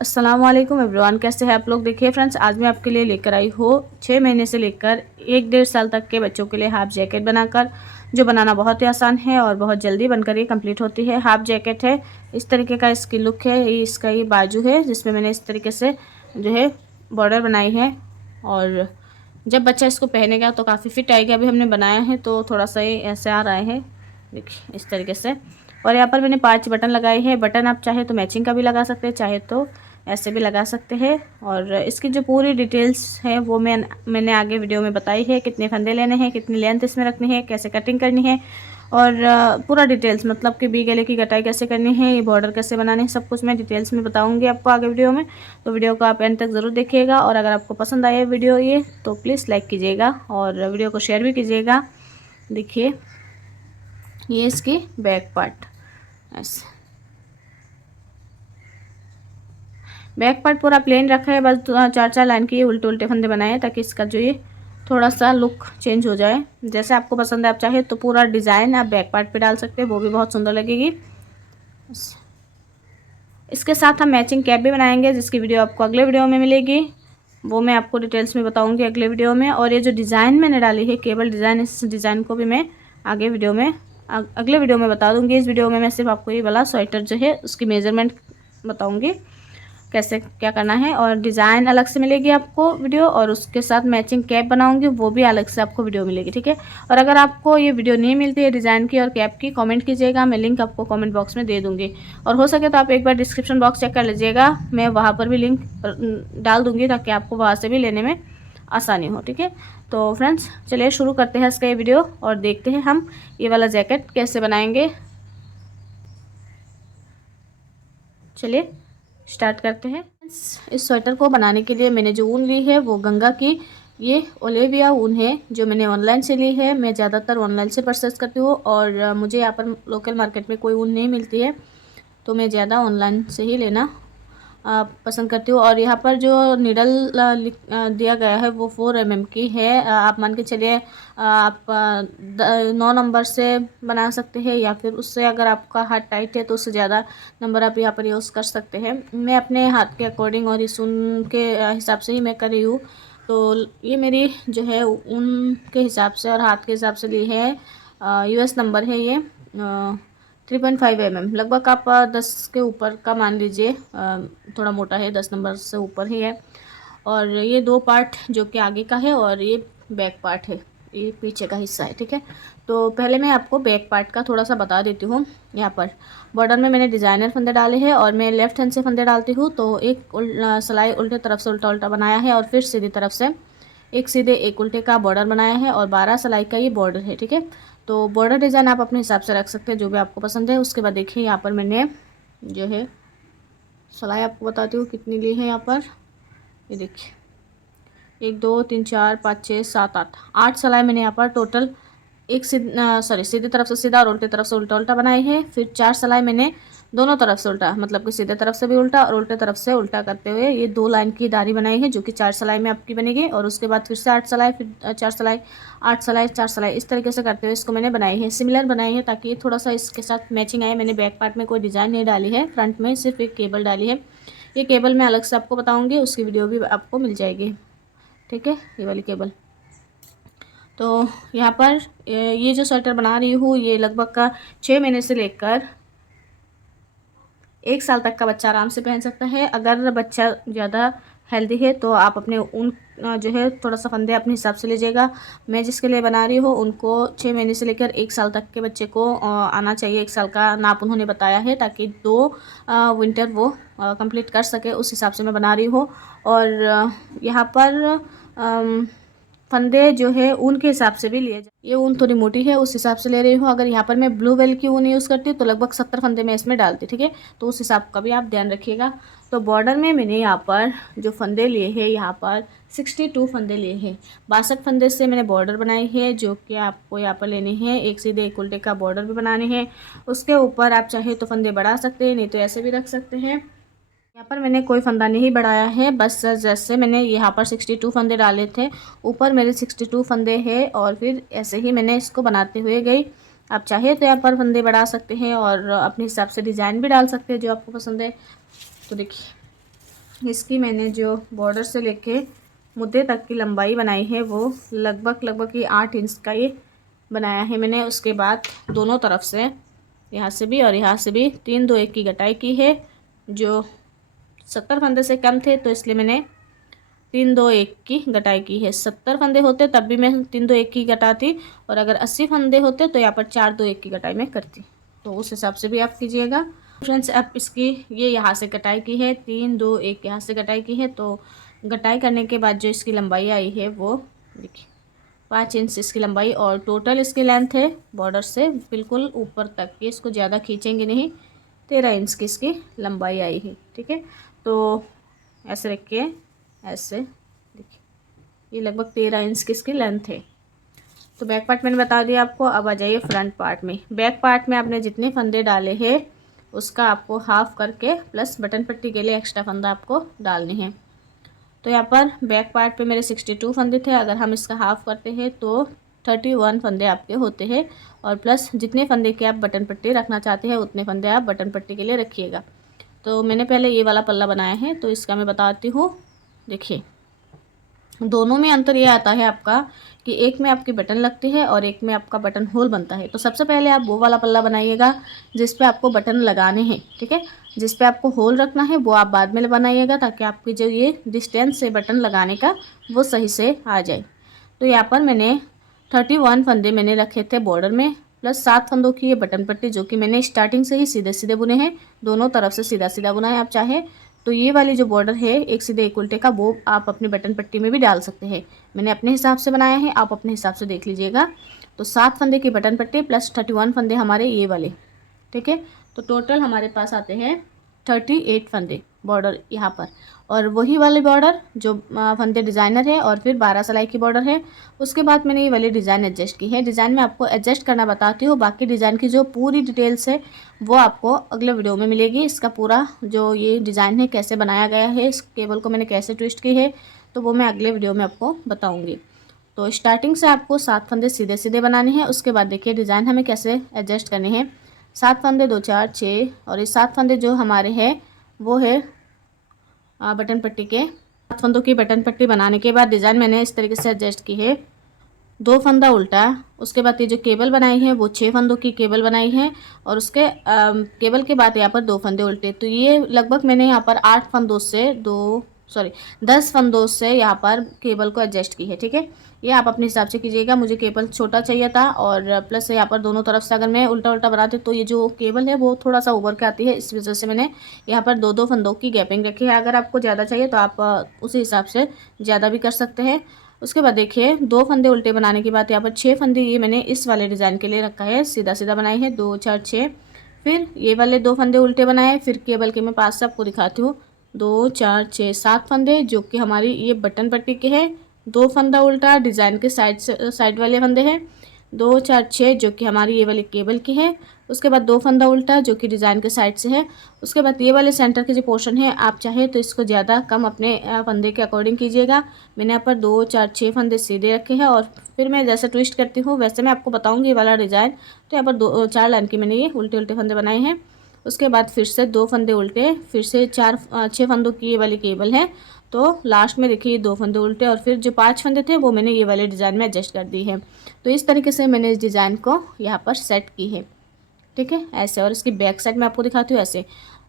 अस्सलाम वालेकुम एवरीवन, कैसे हैं आप लोग। देखिए फ्रेंड्स, आज मैं आपके लिए लेकर आई हूँ 6 महीने से लेकर 1-1.5 साल तक के बच्चों के लिए हाफ जैकेट बनाकर, जो बनाना बहुत ही आसान है और बहुत जल्दी बनकर ये कंप्लीट होती है। हाफ जैकेट है, इस तरीके का इसकी लुक है। ये इसका ये बाजू है जिसमें मैंने इस तरीके से जो है बॉर्डर बनाई है, और जब बच्चा इसको पहनेगा तो काफ़ी फिट आएगा। अभी हमने बनाया है तो थोड़ा सा ये ऐसे आ रहा है, देखिए इस तरीके से। और यहाँ पर मैंने 5 बटन लगाए हैं। बटन आप चाहे तो मैचिंग का भी लगा सकते हैं, चाहे तो ऐसे भी लगा सकते हैं। और इसकी जो पूरी डिटेल्स है वो मैंने आगे वीडियो में बताई है। कितने फंदे लेने हैं, कितनी लेंथ इसमें रखनी है, कैसे कटिंग करनी है, और पूरा डिटेल्स मतलब कि बी गले की कटाई कैसे करनी है, ये बॉर्डर कैसे बनाने हैं, सब कुछ मैं डिटेल्स में बताऊंगी आपको आगे वीडियो में। तो वीडियो को आप एंड तक ज़रूर देखिएगा, और अगर आपको पसंद आए वीडियो ये तो प्लीज़ लाइक कीजिएगा और वीडियो को शेयर भी कीजिएगा। देखिए ये इसकी बैक पार्ट, ऐसे बैक पार्ट पूरा प्लेन रखा है। बस 4-4 लाइन के उल्टे उल्टे फंदे बनाए हैं ताकि इसका जो ये थोड़ा सा लुक चेंज हो जाए। जैसे आपको पसंद है, आप चाहे तो पूरा डिज़ाइन आप बैक पार्ट पे डाल सकते हैं, वो भी बहुत सुंदर लगेगी। इसके साथ हम मैचिंग कैप भी बनाएंगे, जिसकी वीडियो आपको अगले वीडियो में मिलेगी। वो मैं आपको डिटेल्स में बताऊंगी अगले वीडियो में। और ये जो डिज़ाइन मैंने डाली है, केबल डिज़ाइन, इस डिज़ाइन को भी मैं आगे वीडियो में अगले वीडियो में बता दूंगी। इस वीडियो में मैं सिर्फ आपको ये वाला स्वेटर जो है उसकी मेजरमेंट बताऊंगी, कैसे क्या करना है। और डिज़ाइन अलग से मिलेगी आपको वीडियो, और उसके साथ मैचिंग कैप बनाऊंगी, वो भी अलग से आपको वीडियो मिलेगी, ठीक है। और अगर आपको ये वीडियो नहीं मिलती है डिज़ाइन की और कैप की, कमेंट कीजिएगा, मैं लिंक आपको कमेंट बॉक्स में दे दूँगी। और हो सके तो आप एक बार डिस्क्रिप्शन बॉक्स चेक कर लीजिएगा, मैं वहाँ पर भी लिंक डाल दूँगी ताकि आपको वहाँ से भी लेने में आसानी हो, ठीक है। तो फ्रेंड्स चलिए शुरू करते हैं इसका ये वीडियो और देखते हैं हम ये वाला जैकेट कैसे बनाएंगे। चलिए स्टार्ट करते हैं। इस स्वेटर को बनाने के लिए मैंने जो ऊन ली है वो गंगा की ये ओलेविया ऊन है, जो मैंने ऑनलाइन से ली है। मैं ज़्यादातर ऑनलाइन से परचेस करती हूँ, और मुझे यहाँ पर लोकल मार्केट में कोई ऊन नहीं मिलती है, तो मैं ज़्यादा ऑनलाइन से ही लेना पसंद करती हूँ। और यहाँ पर जो निडल दिया गया है वो 4 mm की है। आप मान के चलिए आप 9 नंबर से बना सकते हैं, या फिर उससे अगर आपका हाथ टाइट है तो उससे ज़्यादा नंबर आप यहाँ पर यूज़ कर सकते हैं। मैं अपने हाथ के अकॉर्डिंग और इस ऊन के हिसाब से ही मैं कर रही हूँ। तो ये मेरी जो है ऊन के हिसाब से और हाथ के हिसाब से ली है। US नंबर है ये 3.5 mm, लगभग आप 10 के ऊपर का मान लीजिए। थोड़ा मोटा है, 10 नंबर से ऊपर ही है। और ये 2 पार्ट जो कि आगे का है, और ये बैक पार्ट है, ये पीछे का हिस्सा है, ठीक है। तो पहले मैं आपको बैक पार्ट का थोड़ा सा बता देती हूँ। यहाँ पर बॉर्डर में मैंने डिज़ाइनर फंदे डाले हैं, और मैं लेफ़्ट हैंड से फंदे डालती हूँ। तो एक सिलाई उल्टे तरफ से उल्टा उल्टा बनाया है, और फिर सीधी तरफ से एक सीधे एक उल्टे का बॉर्डर बनाया है, और 12 सिलाई का ये बॉर्डर है, ठीक है। तो बॉर्डर डिज़ाइन आप अपने हिसाब से रख सकते हैं, जो भी आपको पसंद है। उसके बाद देखिए यहाँ पर मैंने जो है सिलाई आपको बताती हूँ कितनी ली है। यहाँ पर ये देखिए 1 2 3 4 5 6 7 8 सिलाई मैंने यहाँ पर टोटल एक सीधी तरफ से सीधा और उल्टे तरफ से उल्टा उल्टा बनाई है। फिर 4 सिलाई मैंने दोनों तरफ से उल्टा, मतलब कि सीधे तरफ से भी उल्टा और उल्टे तरफ से उल्टा करते हुए ये 2 लाइन की धारी बनाई है, जो कि 4 सिलाई में आपकी बनेगी। और उसके बाद फिर से 8 सिलाई, फिर 4 सिलाई, 8 सिलाई, 4 सिलाई, इस तरीके से करते हुए इसको मैंने बनाई है, सिमिलर बनाई है, ताकि ये थोड़ा सा इसके साथ मैचिंग आए। मैंने बैक पार्ट में कोई डिज़ाइन नहीं डाली है, फ्रंट में सिर्फ एक केबल डाली है। ये केबल मैं अलग से आपको बताऊँगी, उसकी वीडियो भी आपको मिल जाएगी, ठीक है, ये वाली केबल। तो यहाँ पर ये जो स्वेटर बना रही हूँ, ये लगभग का 6 महीने से लेकर 1 साल तक का बच्चा आराम से पहन सकता है। अगर बच्चा ज़्यादा हेल्दी है तो आप अपने ऊन जो है थोड़ा सा फंदे अपने हिसाब से लीजिएगा। मैं जिसके लिए बना रही हूँ उनको 6 महीने से लेकर 1 साल तक के बच्चे को आना चाहिए। 1 साल का नाप उन्होंने बताया है, ताकि 2 विंटर वो कंप्लीट कर सके, उस हिसाब से मैं बना रही हूँ। और यहाँ पर फंदे जो है ऊन के हिसाब से भी लिए जाए। ये ऊन थोड़ी मोटी है, उस हिसाब से ले रही हूँ। अगर यहाँ पर मैं ब्लू वेल की ऊन यूज़ करती हूँ तो लगभग 70 फंदे मैं इसमें डालती, ठीक है। तो उस हिसाब का भी आप ध्यान रखिएगा। तो बॉर्डर में मैंने यहाँ पर जो फंदे लिए हैं, यहाँ पर 62 फंदे लिए हैं। 62 फंदे से मैंने बॉर्डर बनाई है, जो कि आपको यहाँ पर लेने हैं। एक सीधे एक उल्टे का बॉर्डर भी बनाने हैं। उसके ऊपर आप चाहे तो फंदे बढ़ा सकते हैं, नहीं तो ऐसे भी रख सकते हैं। यहाँ पर मैंने कोई फंदा नहीं बढ़ाया है, बस जैसे मैंने यहाँ पर 62 फंदे डाले थे, ऊपर मेरे 62 फंदे हैं, और फिर ऐसे ही मैंने इसको बनाते हुए गई। आप चाहे तो यहाँ पर फंदे बढ़ा सकते हैं और अपने हिसाब से डिज़ाइन भी डाल सकते हैं जो आपको पसंद है। तो देखिए इसकी मैंने जो बॉर्डर से लेके मुद्दे तक की लंबाई बनाई है वो लगभग ये 8 इंच का ये बनाया है मैंने। उसके बाद दोनों तरफ से यहाँ से भी और यहाँ से भी 3 2 1 की कटाई की है। जो 70 फंदे से कम थे तो इसलिए मैंने 3 2 1 की कटाई की है। 70 फंदे होते तब भी मैं 3 2 1 की कटाती, और अगर 80 फंदे होते तो यहाँ पर 4 2 1 की कटाई मैं करती। तो उस हिसाब से भी आप कीजिएगा फ्रेंड्स। अब इसकी ये यहाँ से कटाई की है, 3 2 1 यहाँ से कटाई की है। तो कटाई करने के बाद जो इसकी लंबाई आई है वो देखिए 5 इंच इसकी लंबाई, और टोटल इसकी लेंथ है बॉर्डर से बिल्कुल ऊपर तक की, इसको ज़्यादा खींचेंगे नहीं, 13 इंच की इसकी लंबाई आई है। ठीक है, तो ऐसे रख के ऐसे देखिए ये लगभग 13 इंच की इसकी लेंथ है। तो बैक पार्ट मैंने बता दिया आपको। अब आ जाइए फ्रंट पार्ट में। बैक पार्ट में आपने जितने फंदे डाले हैं उसका आपको हाफ करके प्लस बटन पट्टी के लिए एक्स्ट्रा फंदा आपको डालने हैं। तो यहाँ पर बैक पार्ट पे मेरे 62 फंदे थे, अगर हम इसका हाफ करते हैं तो 31 फंदे आपके होते हैं, और प्लस जितने फंदे के आप बटन पट्टी रखना चाहते हैं उतने फंदे आप बटन पट्टी के लिए रखिएगा। तो मैंने पहले ये वाला पल्ला बनाया है तो इसका मैं बताती हूँ। देखिए दोनों में अंतर ये आता है आपका कि एक में आपकी बटन लगती है और एक में आपका बटन होल बनता है। तो सबसे पहले आप वो वाला पल्ला बनाइएगा जिस पे आपको बटन लगाने हैं। ठीक है, जिस पे आपको होल रखना है वो आप बाद में बनाइएगा, ताकि आपकी जो ये डिस्टेंस है बटन लगाने का वो सही से आ जाए। तो यहाँ पर मैंने 31 फंदे मैंने रखे थे बॉर्डर में, प्लस 7 फंदों की ये बटन पट्टी जो कि मैंने स्टार्टिंग से ही सीधे सीधे बुने हैं, दोनों तरफ से सीधा सीधा बुना है आप चाहे तो। ये वाली जो बॉर्डर है एक सीधे एक उल्टे का वो आप अपनी बटन पट्टी में भी डाल सकते हैं। मैंने अपने हिसाब से बनाया है, आप अपने हिसाब से देख लीजिएगा। तो 7 फंदे की बटन पट्टी प्लस 31 फंदे हमारे ये वाले। ठीक है, तो टोटल हमारे पास आते हैं 38 फंदे बॉर्डर यहाँ पर, और वही वाले बॉर्डर जो फंदे डिज़ाइनर है, और फिर 12 सिलाई की बॉर्डर है। उसके बाद मैंने ये वाली डिज़ाइन एडजस्ट की है। डिज़ाइन में आपको एडजस्ट करना बताती हूँ, बाकी डिज़ाइन की जो पूरी डिटेल्स है वो आपको अगले वीडियो में मिलेगी। इसका पूरा जो ये डिज़ाइन है कैसे बनाया गया है, इस केबल को मैंने कैसे ट्विस्ट की है, तो वो मैं अगले वीडियो में आपको बताऊँगी। तो स्टार्टिंग से आपको 7 फंदे सीधे सीधे बनाने हैं। उसके बाद देखिए डिज़ाइन हमें कैसे एडजस्ट करने हैं। 7 फंदे 2 4 6, और ये 7 फंदे जो हमारे हैं वो है बटन पट्टी के। 7 फंदों की बटन पट्टी बनाने के बाद डिज़ाइन मैंने इस तरीके से एडजस्ट की है। 2 फंदा उल्टा, उसके बाद ये जो केबल बनाई है वो 6 फंदों की केबल बनाई है, और उसके केबल के बाद यहाँ पर 2 फंदे उल्टे। तो ये लगभग मैंने यहाँ पर 10 फंदों से यहाँ पर केबल को एडजस्ट की है। ठीक है, ये आप अपने हिसाब से कीजिएगा। मुझे केबल छोटा चाहिए था, और प्लस यहाँ पर दोनों तरफ से अगर मैं उल्टा उल्टा बनाती तो ये जो केबल है वो थोड़ा सा उभर के आती है, इस वजह से मैंने यहाँ पर 2 फंदों की गैपिंग रखी है। अगर आपको ज़्यादा चाहिए तो आप उसी हिसाब से ज़्यादा भी कर सकते हैं। उसके बाद देखिए 2 फंदे उल्टे बनाने के बाद यहाँ पर 6 फंदे ये मैंने इस वाले डिज़ाइन के लिए रखा है, सीधा सीधा बनाई है 2 4 6। फिर ये वाले 2 फंदे उल्टे बनाए, फिर केबल के मैं पास से आपको दिखाती हूँ। 2 4 6 7 फंदे जो कि हमारी ये बटन पट्टी के हैं। 2 फंदा उल्टा डिज़ाइन के साइड वाले फंदे हैं। 2 4 6 जो कि हमारी ये वाली केबल की है। उसके बाद 2 फंदा उल्टा जो कि डिज़ाइन के साइड से है। उसके बाद ये वाले सेंटर के जो पोर्शन है आप चाहे तो इसको ज़्यादा कम अपने फंदे के अकॉर्डिंग कीजिएगा। मैंने यहाँ पर 2 4 6 फंदे सीधे रखे हैं, और फिर मैं जैसे ट्विस्ट करती हूँ वैसे मैं आपको बताऊँगी ये वाला डिज़ाइन। तो यहाँ पर 2 4 लाइन की मैंने ये उल्टे उल्टे फंदे बनाए हैं। उसके बाद फिर से 2 फंदे उल्टे, फिर से 6 फंदों की ये वाली केबल है। तो लास्ट में देखिए 2 फंदे उल्टे, और फिर जो 5 फंदे थे वो मैंने ये वाले डिज़ाइन में एडजस्ट कर दी है। तो इस तरीके से मैंने इस डिज़ाइन को यहाँ पर सेट की है। ठीक है, ऐसे। और इसकी बैक साइड में आपको दिखाती हूँ ऐसे।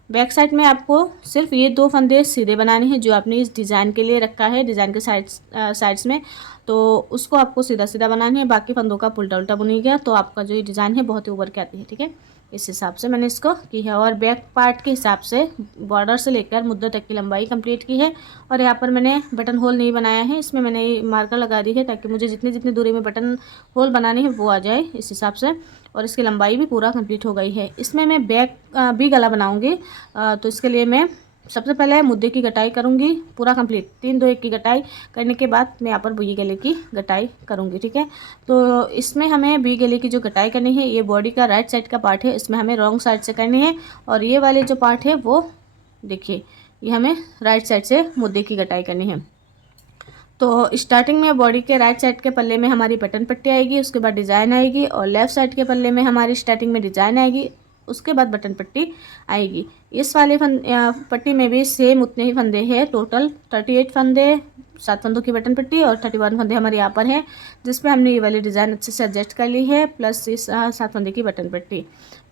बैक साइड में आपको सिर्फ ये 2 फंदे सीधे बनाने हैं जो आपने इस डिज़ाइन के लिए रखा है, डिज़ाइन के साइड्स में। तो उसको आपको सीधा सीधा बनाना है, बाकी फंदों का उल्टा उल्टा बुनिएगा तो आपका जो ये डिज़ाइन है बहुत ही उभर के आती है। ठीक है, इस हिसाब से मैंने इसको की है, और बैक पार्ट के हिसाब से बॉर्डर से लेकर मुद्दे तक की लंबाई कंप्लीट की है। और यहाँ पर मैंने बटन होल नहीं बनाया है, इसमें मैंने मार्कर लगा दी है ताकि मुझे जितनी जितनी दूरी में बटन होल बनाने हैं वो आ जाए इस हिसाब से। और इसकी लंबाई भी पूरा कंप्लीट हो गई है। इसमें मैं बैक भी गला बनाऊँगी, तो इसके लिए मैं सबसे पहले मुद्दे की कटाई करूँगी पूरा कंप्लीट। 3 2 1 की कटाई करने के बाद मैं यहाँ पर बी गले की कटाई करूँगी। ठीक है, तो इसमें हमें बी गले की जो कटाई करनी है ये बॉडी का राइट साइड का पार्ट है, इसमें हमें रॉन्ग साइड से करनी है। और ये वाले जो पार्ट है वो देखिए ये हमें राइट साइड से मुद्दे की कटाई करनी है। तो स्टार्टिंग में बॉडी के राइट साइड के पल्ले में हमारी बटन पट्टी आएगी, उसके बाद डिज़ाइन आएगी, और लेफ़्ट साइड के पल्ले में हमारी स्टार्टिंग में डिज़ाइन आएगी, उसके बाद बटन पट्टी आएगी। इस वाले पट्टी में भी सेम उतने ही फंदे हैं, टोटल 38 फंदे, 7 फंदों की बटन पट्टी और 31 फंदे हमारे यहाँ पर हैं, जिसमें हमने ये वाली डिज़ाइन अच्छे से एडजस्ट कर ली है, प्लस इस 7 फंदे की बटन पट्टी।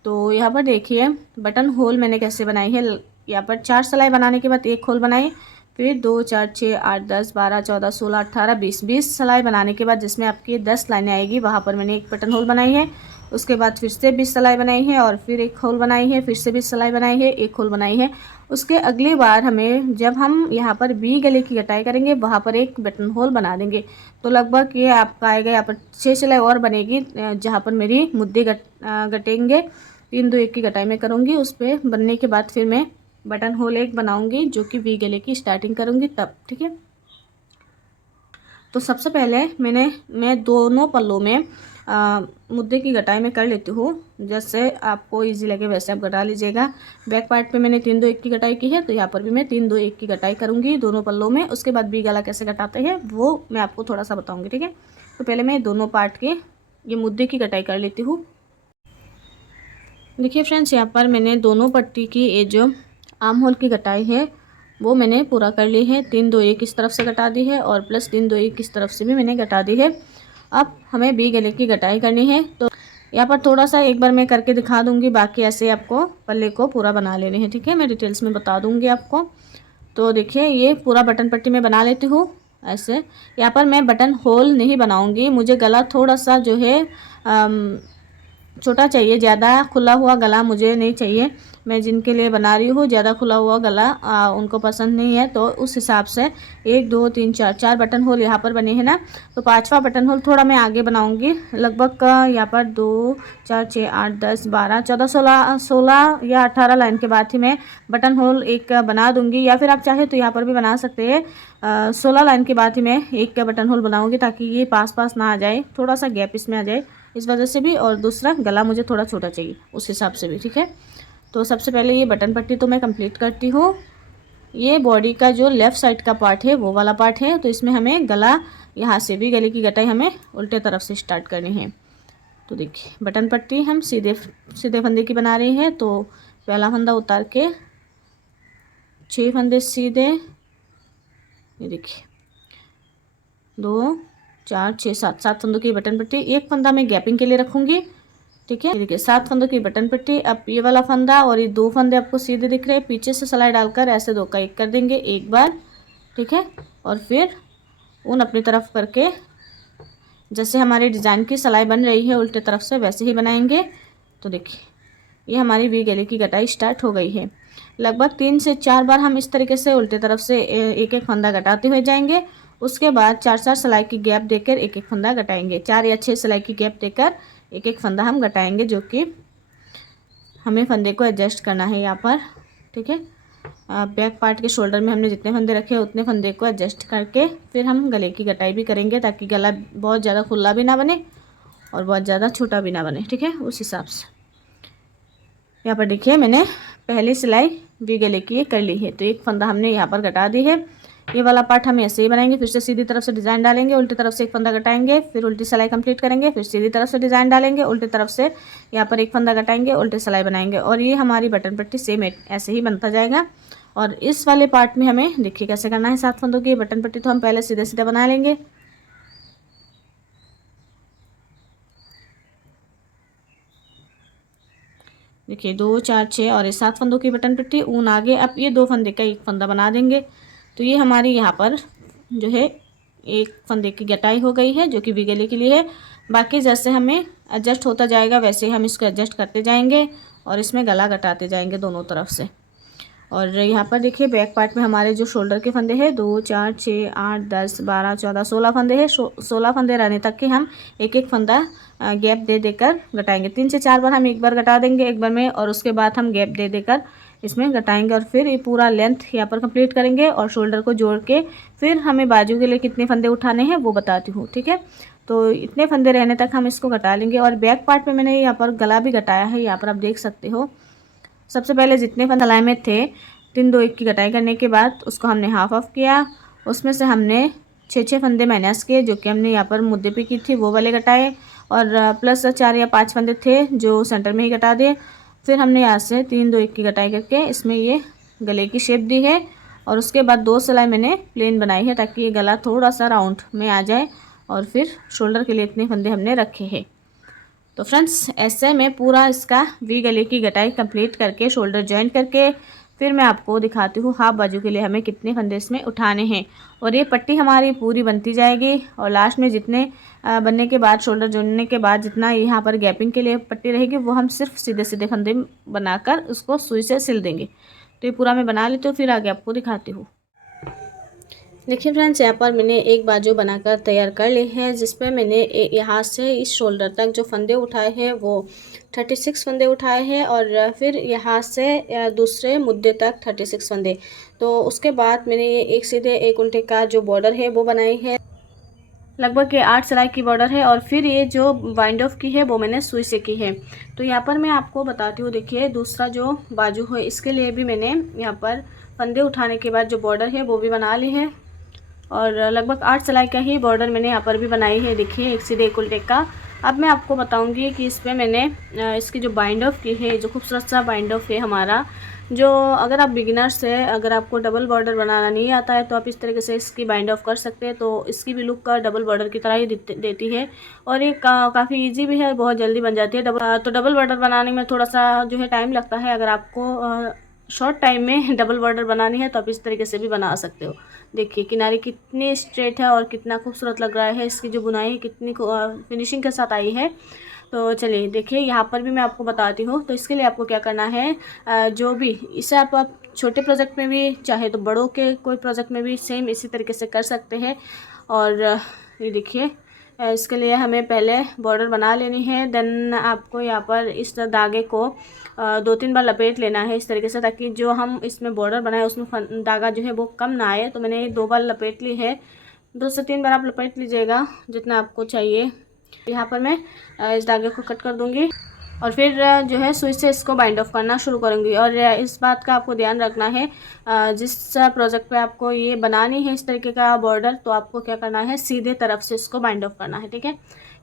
तो यहाँ पर देखिए बटन होल मैंने कैसे बनाई है। यहाँ पर 4 सिलाई बनाने के बाद एक होल बनाई, फिर 2 4 6 8 10 12 14 16 18 20 सिलाई बनाने के बाद जिसमें आपकी 10 लाइनें आएगी, वहाँ पर मैंने एक बटन होल बनाई है। उसके बाद फिर से 20 सिलाई बनाई है और फिर एक होल बनाई है, फिर से 20 सिलाई बनाई है, एक होल बनाई है। उसके अगली बार हमें जब हम यहाँ पर वी गले की कटाई करेंगे वहाँ पर एक बटन होल बना देंगे। तो लगभग ये आपका आएगा, यहाँ पर 6 सिलाई और बनेगी जहाँ पर मेरी मुद्दे गटेंगे। 3 2 1 की कटाई में करूँगी, उस पर बनने के बाद फिर मैं बटन होल एक बनाऊंगी जो कि वी गले की स्टार्टिंग करूँगी तब, ठीक है। तो सबसे पहले मैं दोनों पल्लों में मुद्दे की कटाई में कर लेती हूँ। जैसे आपको इजी लगे वैसे आप कटा लीजिएगा। बैक पार्ट पे मैंने 3 2 1 की कटाई की है, तो यहाँ पर भी मैं 3 2 1 की कटाई करूँगी दोनों पल्लों में। उसके बाद वी गला कैसे कटाते हैं वो मैं आपको थोड़ा सा बताऊँगी, ठीक है। तो पहले मैं दोनों पार्ट के ये मुद्दे की कटाई कर लेती हूँ। देखिए फ्रेंड्स, यहाँ पर मैंने दोनों पट्टी की ये जो आर्म होल की कटाई है वो मैंने पूरा कर ली है। 3 2 1 इस तरफ से कटा दी है और प्लस 3 2 1 इस तरफ से भी मैंने कटा दी है। अब हमें वी गले की कटाई करनी है, तो यहाँ पर थोड़ा सा एक बार मैं करके दिखा दूंगी, बाकी ऐसे आपको पल्ले को पूरा बना लेने हैं, ठीक है। मैं डिटेल्स में बता दूंगी आपको। तो देखिए ये पूरा बटन पट्टी में बना लेती हूँ ऐसे। यहाँ पर मैं बटन होल नहीं बनाऊंगी, मुझे गला थोड़ा सा जो है छोटा चाहिए, ज़्यादा खुला हुआ गला मुझे नहीं चाहिए। मैं जिनके लिए बना रही हूँ ज़्यादा खुला हुआ गला उनको पसंद नहीं है, तो उस हिसाब से 1 2 3 4 बटन होल यहाँ पर बने हैं ना। तो 5वां बटन होल थोड़ा मैं आगे बनाऊँगी, लगभग यहाँ पर 2 4 6 8 10 12 14 16 या 18 लाइन के बाद ही मैं बटन होल एक बना दूँगी, या फिर आप चाहे तो यहाँ पर भी बना सकते हैं। 16 लाइन के बाद ही मैं एक का बटन होल बनाऊँगी ताकि ये पास पास ना आ जाए, थोड़ा सा गैप इसमें आ जाए इस वजह से भी, और दूसरा गला मुझे थोड़ा छोटा चाहिए उस हिसाब से भी, ठीक है। तो सबसे पहले ये बटन पट्टी तो मैं कंप्लीट करती हूँ। ये बॉडी का जो लेफ़्ट साइड का पार्ट है वो वाला पार्ट है, तो इसमें हमें गला यहाँ से भी गले की कटाई हमें उल्टे तरफ से स्टार्ट करनी है। तो देखिए बटन पट्टी हम सीधे फंदे की बना रहे हैं। तो पहला फंदा उतार के 6 फंदे सीधे, ये देखिए 2 4 6 7 फंदों की बटन पट्टी। एक फंदा मैं गैपिंग के लिए रखूँगी, ठीक है। देखिए 7 फंदों की बटन पट्टी। अब ये वाला फंदा और ये 2 फंदे आपको सीधे दिख रहे हैं, पीछे से सिलाई डालकर ऐसे 2 का 1 कर देंगे एक बार, ठीक है। और फिर ऊन अपनी तरफ करके जैसे हमारी डिज़ाइन की सिलाई बन रही है उल्टे तरफ से वैसे ही बनाएंगे। तो देखिए ये हमारी वी गले की कटाई स्टार्ट हो गई है। लगभग 3 से 4 बार हम इस तरीके से उल्टे तरफ से एक एक फंदा घटाते हुए जाएंगे। उसके बाद 4 सिलाई की गैप देकर एक एक फंदा घटाएंगे, 4 या 6 सिलाई की गैप देकर एक एक फंदा हम घटाएंगे, जो कि हमें फंदे को एडजस्ट करना है यहाँ पर, ठीक है। बैक पार्ट के शोल्डर में हमने जितने फंदे रखे उतने फंदे को एडजस्ट करके फिर हम गले की कटाई भी करेंगे, ताकि गला बहुत ज़्यादा खुला भी ना बने और बहुत ज़्यादा छोटा भी ना बने, ठीक है। उस हिसाब से यहाँ पर देखिए मैंने पहली सिलाई वी गले की कर ली है, तो एक फंदा हमने यहाँ पर घटा दी है। ये वाला पार्ट हम ऐसे ही बनाएंगे, फिर से सीधी तरफ से डिज़ाइन डालेंगे, उल्टी तरफ से एक फंदा घटाएंगे, फिर उल्टी सिलाई कंप्लीट करेंगे, फिर सीधी तरफ से डिज़ाइन डालेंगे, उल्टी तरफ से यहाँ पर एक फंदा घटाएंगे, उल्टी सिलाई बनाएंगे, और ये हमारी बटन पट्टी सेम ऐसे ही बनता जाएगा। और इस वाले पार्ट में हमें देखिए कैसे करना है 7 फंदों की बटन पट्टी। तो हम पहले सीधे सीधे बना लेंगे, देखिए 2 4 6 और ये 7 फंदों की बटन पट्टी, ऊन आगे। अब ये 2 फंदे का एक फंदा बना देंगे। तो ये हमारी यहाँ पर जो है एक फंदे की कटाई हो गई है, जो कि वी गले के लिए है। बाकी जैसे हमें एडजस्ट होता जाएगा वैसे हम इसको एडजस्ट करते जाएंगे और इसमें गला घटाते जाएंगे दोनों तरफ से। और यहाँ पर देखिए बैक पार्ट में हमारे जो शोल्डर के फंदे हैं 2 4 6 8 10 12 14 16 फंदे हैं। 16 फंदे रहने तक के हम एक एक फंदा गैप दे देकर घटाएंगे। 3 से 4 बार हम एक बार घटा देंगे एक बार में, और उसके बाद हम गैप दे देकर इसमें घटाएंगे, और फिर ये पूरा लेंथ यहाँ पर कंप्लीट करेंगे। और शोल्डर को जोड़ के फिर हमें बाजू के लिए कितने फंदे उठाने हैं वो बताती हूँ, ठीक है। तो इतने फंदे रहने तक हम इसको घटा लेंगे। और बैक पार्ट में मैंने यहाँ पर गला भी घटाया है, यहाँ पर आप देख सकते हो। सबसे पहले जितने फंदे सिलाई में थे 3 2 1 की कटाई करने के बाद उसको हमने हाफ ऑफ किया, उसमें से हमने 6 फंदे माइनस किए जो कि हमने यहाँ पर मुद्दे पे की थी वो वाले घटाए, और प्लस 4 या 5 फंदे थे जो सेंटर में ही घटा दिए। फिर हमने यहाँ से 3 2 1 की कटाई करके इसमें ये गले की शेप दी है और उसके बाद 2 सिलाई मैंने प्लेन बनाई है ताकि ये गला थोड़ा सा राउंड में आ जाए। और फिर शोल्डर के लिए इतने फंदे हमने रखे हैं। तो फ्रेंड्स ऐसे में पूरा इसका वी गले की कटाई कंप्लीट करके शोल्डर जॉइंट करके फिर मैं आपको दिखाती हूँ हाफ बाजू के लिए हमें कितने फंदे इसमें उठाने हैं। और ये पट्टी हमारी पूरी बनती जाएगी और लास्ट में जितने बनने के बाद शोल्डर जोड़ने के बाद जितना यहाँ पर गैपिंग के लिए पट्टी रहेगी वो हम सिर्फ सीधे सीधे फंदे बनाकर उसको सुई से सिल देंगे। तो ये पूरा मैं बना लेती हूँ फिर आगे आपको दिखाती हूँ। देखिए फ्रेंड्स यहाँ पर मैंने एक बाजू बनाकर तैयार कर ली है जिसपे मैंने यहाँ से इस शोल्डर तक जो फंदे उठाए हैं वो 36 फंदे उठाए हैं और फिर यहाँ से दूसरे मुद्दे तक 36 फंदे। तो उसके बाद मैंने ये एक सीधे एक उल्टे का जो बॉर्डर है वो बनाई है, लगभग ये 8 सिलाई की बॉर्डर है। और फिर ये जो बाइंड ऑफ की है वो मैंने सुई से की है। तो यहाँ पर मैं आपको बताती हूँ, देखिए दूसरा जो बाजू है इसके लिए भी मैंने यहाँ पर फंदे उठाने के बाद जो बॉर्डर है वो भी बना ली है और लगभग 8 सिलाई का ही बॉर्डर मैंने यहाँ पर भी बनाई है। देखिए एक सीधे एक उल्टे का। अब मैं आपको बताऊंगी कि इस पर मैंने इसकी जो बाइंड ऑफ की है, जो खूबसूरत सा बाइंड ऑफ है हमारा, जो अगर आप बिगिनर्स है, अगर आपको डबल बॉर्डर बनाना नहीं आता है तो आप इस तरीके से इसकी बाइंड ऑफ कर सकते हैं। तो इसकी भी लुक का डबल बॉर्डर की तरह ही देती है और ये काफ़ी ईजी भी है, बहुत जल्दी बन जाती है। तो डबल बॉर्डर बनाने में थोड़ा सा जो है टाइम लगता है। अगर आपको शॉर्ट टाइम में डबल बॉर्डर बनानी है तो आप इस तरीके से भी बना सकते हो। देखिए किनारे कितनी स्ट्रेट है और कितना खूबसूरत लग रहा है, इसकी जो बुनाई कितनी फिनिशिंग के साथ आई है। तो चलिए देखिए यहाँ पर भी मैं आपको बताती हूँ। तो इसके लिए आपको क्या करना है, जो भी इसे आप छोटे प्रोजेक्ट में भी चाहे तो बड़ों के कोई प्रोजेक्ट में भी सेम इसी तरीके से कर सकते हैं। और ये देखिए इसके लिए हमें पहले बॉर्डर बना लेनी है, देन आपको यहाँ पर इस धागे को 2-3 बार लपेट लेना है इस तरीके से, ताकि जो हम इसमें बॉर्डर बनाए उसमें धागा जो है वो कम ना आए। तो मैंने 2 बार लपेट ली है, 2 से 3 बार आप लपेट लीजिएगा जितना आपको चाहिए। यहाँ पर मैं इस धागे को कट कर दूँगी और फिर जो है सुई से इसको बाइंड ऑफ करना शुरू करूँगी। और इस बात का आपको ध्यान रखना है, जिस प्रोजेक्ट पे आपको ये बनानी है इस तरीके का बॉर्डर, तो आपको क्या करना है, सीधे तरफ से इसको बाइंड ऑफ करना है। ठीक है,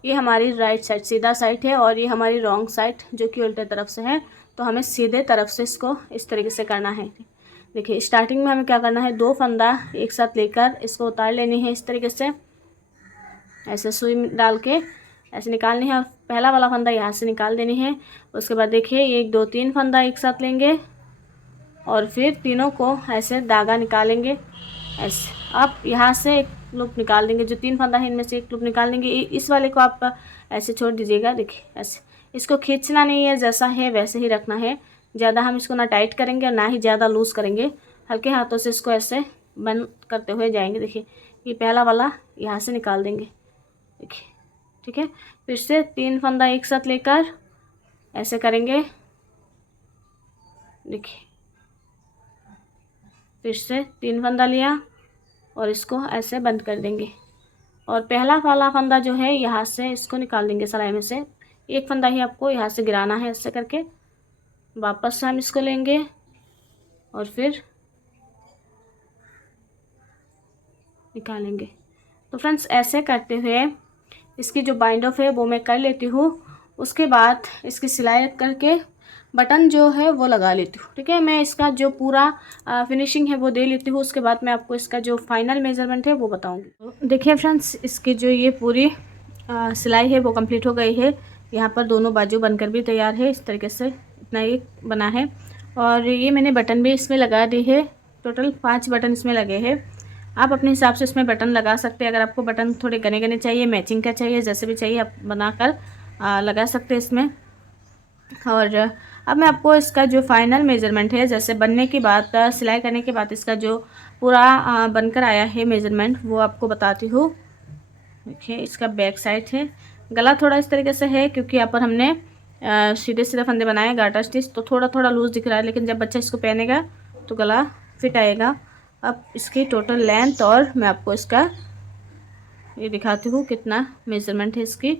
ये हमारी राइट साइड सीधा साइड है और ये हमारी रॉन्ग साइड जो कि उल्टे तरफ से है। तो हमें सीधे तरफ से इसको इस तरीके से करना है। देखिए स्टार्टिंग में हमें क्या करना है, 2 फंदा एक साथ लेकर इसको उतार लेनी है इस तरीके से, ऐसे सुई डाल के ऐसे निकालनी है और पहला वाला फंदा यहाँ से निकाल देनी है। उसके बाद देखिए 1 2 3 फंदा एक साथ लेंगे और फिर तीनों को ऐसे धागा निकालेंगे ऐसे। आप यहाँ से एक लूप निकाल देंगे, जो 3 फंदा है इनमें से एक लूप निकाल देंगे। इस वाले को आप ऐसे छोड़ दीजिएगा। देखिए ऐसे, इसको खींचना नहीं है, जैसा है वैसे ही रखना है। ज़्यादा हम इसको ना टाइट करेंगे और ना ही ज़्यादा लूज़ करेंगे, हल्के हाथों से इसको ऐसे बंद करते हुए जाएंगे। देखिए ये पहला वाला यहाँ से निकाल देंगे। देखिए ठीक है, फिर से 3 फंदा एक साथ लेकर ऐसे करेंगे। देखिए फिर से 3 फंदा लिया और इसको ऐसे बंद कर देंगे और पहला वाला फंदा जो है यहाँ से इसको निकाल देंगे सिलाई में से। एक फंदा ही आपको यहाँ से गिराना है, ऐसे करके वापस से हम इसको लेंगे और फिर निकालेंगे। तो फ्रेंड्स ऐसे करते हुए इसकी जो बाइंड ऑफ है वो मैं कर लेती हूँ। उसके बाद इसकी सिलाई करके बटन जो है वो लगा लेती हूँ। ठीक है, मैं इसका जो पूरा फिनिशिंग है वो दे लेती हूँ। उसके बाद मैं आपको इसका जो फाइनल मेज़रमेंट है वो बताऊँगी। देखिए फ्रेंड्स इसकी जो ये पूरी सिलाई है वो कंप्लीट हो गई है। यहाँ पर दोनों बाजू बनकर भी तैयार है। इस तरीके से इतना ये बना है और ये मैंने बटन भी इसमें लगा दी है। टोटल 5 बटन इसमें लगे हैं। आप अपने हिसाब से इसमें बटन लगा सकते हैं। अगर आपको बटन थोड़े घने घने चाहिए, मैचिंग का चाहिए, जैसे भी चाहिए आप बनाकर लगा सकते हैं इसमें। और अब मैं आपको इसका जो फाइनल मेज़रमेंट है, जैसे बनने के बाद सिलाई करने के बाद इसका जो पूरा बनकर आया है मेज़रमेंट, वो आपको बताती हूँ। देखिए इसका बैक साइड है। गला थोड़ा इस तरीके से है क्योंकि यहाँ पर हमने सीधे सीधे फंदे बनाए गार्टर स्टिच, तो थोड़ा थोड़ा लूज़ दिख रहा है, लेकिन जब बच्चा इसको पहनेगा तो गला फिट आएगा। अब इसकी टोटल लेंथ और मैं आपको इसका ये दिखाती हूँ कितना मेज़रमेंट है इसकी।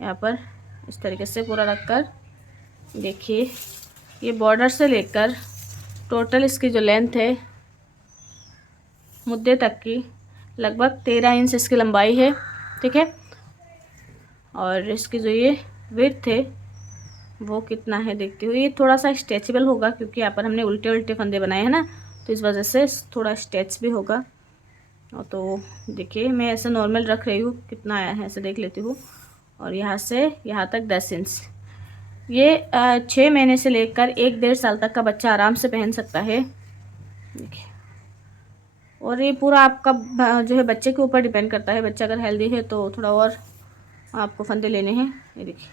यहाँ पर इस तरीके से पूरा रखकर देखिए ये बॉर्डर से लेकर टोटल इसकी जो लेंथ है मुद्दे तक की लगभग 13 इंच इसकी लंबाई है। ठीक है, और इसकी जो ये विड्थ है वो कितना है देखती हूँ। ये थोड़ा सा स्ट्रेचेबल होगा क्योंकि यहाँ पर हमने उल्टे उल्टे फंदे बनाए हैं ना, तो इस वजह से थोड़ा स्ट्रेच भी होगा। और तो देखिए मैं ऐसे नॉर्मल रख रही हूँ, कितना आया है ऐसे देख लेती हूँ। और यहाँ से यहाँ तक 10 इंच। ये 6 महीने से लेकर 1-1.5 साल तक का बच्चा आराम से पहन सकता है। देखिए, और ये पूरा आपका जो है बच्चे के ऊपर डिपेंड करता है। बच्चा अगर हेल्दी है तो थोड़ा और आपको फंदे लेने हैं। ये देखिए,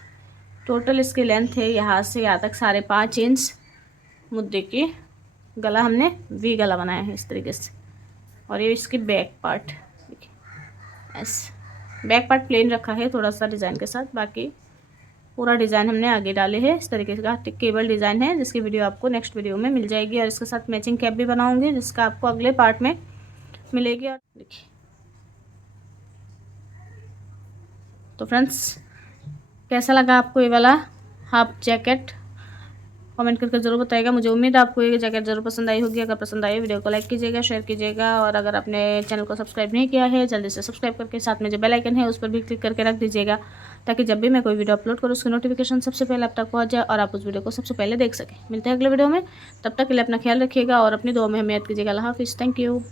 टोटल इसकी लेंथ है यहाँ से यहाँ तक 5.5 इंच मुद्दे की। गला हमने वी गला बनाया है इस तरीके से। और ये इसकी बैक पार्ट देखिए, ऐसे बैक पार्ट प्लेन रखा है थोड़ा सा डिज़ाइन के साथ, बाकी पूरा डिज़ाइन हमने आगे डाले हैं। इस तरीके का केबल डिज़ाइन है जिसकी वीडियो आपको नेक्स्ट वीडियो में मिल जाएगी। और इसके साथ मैचिंग कैप भी बनाऊंगी जिसका आपको अगले पार्ट में मिलेगी। और देखिए, तो फ्रेंड्स कैसा लगा आपको ये वाला हाफ जैकेट, कमेंट करके ज़रूर बताइएगा। मुझे उम्मीद है आपको ये जैकेट ज़रूर पसंद आई होगी। अगर पसंद आई वीडियो को लाइक कीजिएगा, शेयर कीजिएगा। और अगर आपने चैनल को सब्सक्राइब नहीं किया है जल्दी से सब्सक्राइब करके साथ में जो बेल आइकन है उस पर भी क्लिक करके रख दीजिएगा, ताकि जब भी मैं कोई वीडियो अपलोड करूँ उसकी नोटिफिकेशन सबसे पहले आप तक पहुँच जाए और आप उस वीडियो को सबसे पहले देख सकें। मिलते हैं अगले वीडियो में, तब तक के लिए अपना ख्याल रखिएगा और अपनी दुआ में हमें याद कीजिएगा। अल्लाह हाफिज़। Thank you.